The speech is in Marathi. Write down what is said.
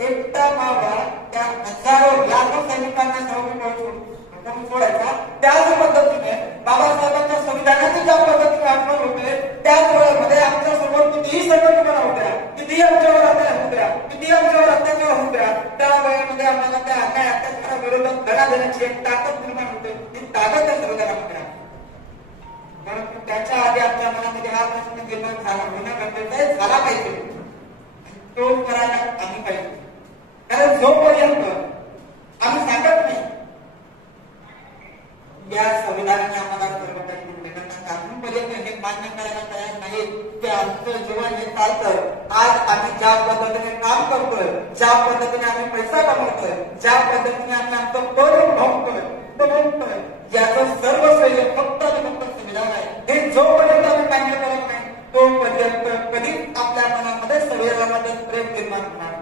एकटा मावा त्या हजारो लाखो सैनिकांना सावरून सोडायचा. त्याच पद्धतीने बाबासाहेबांच्या संविधानाची ज्या पद्धतीने आठवण होते त्याच वेळेमध्ये आमच्या समोर कितीही संकल्पना होत्या, कितीही आमच्यावर अन्याय होत्या, कितीही आमच्यावर अत्याचार होत्या, त्या वेळेमध्ये आम्हाला त्या अन्याय अत्याचाराविरोधात लढा देण्याची एक ताकद निर्माण होते. ती ताकद त्या संविधानामध्ये आहे. परंतु त्याच्या आधी आमच्या मनामध्ये हा प्रश्न निर्माण झाला होणं गरजेचं आहे, झाला पाहिजे. तो करायला आम्ही पाहिजे. कारण जोपर्यंत आम्ही सांगत नाही या संविधानाने आम्हाला सर्व काही अजूनपर्यंत हे मान्य करायला तयार नाहीत की आमचं जीवन हे चालतं. आज आम्ही ज्या पद्धतीने काम करतोय, ज्या पद्धतीने आम्ही पैसा कमवतोय, ज्या पद्धतीने आम्ही आमचं करून भोगतोय, याचं सर्व श्रेय फक्त आणि फक्त संविधान आहे. हे जोपर्यंत आम्ही मान्य करत नाही तोपर्यंत कधीच आपल्या मनामध्ये संविधानाबद्दल प्रेम निर्माण होणार